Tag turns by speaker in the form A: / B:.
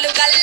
A: lugar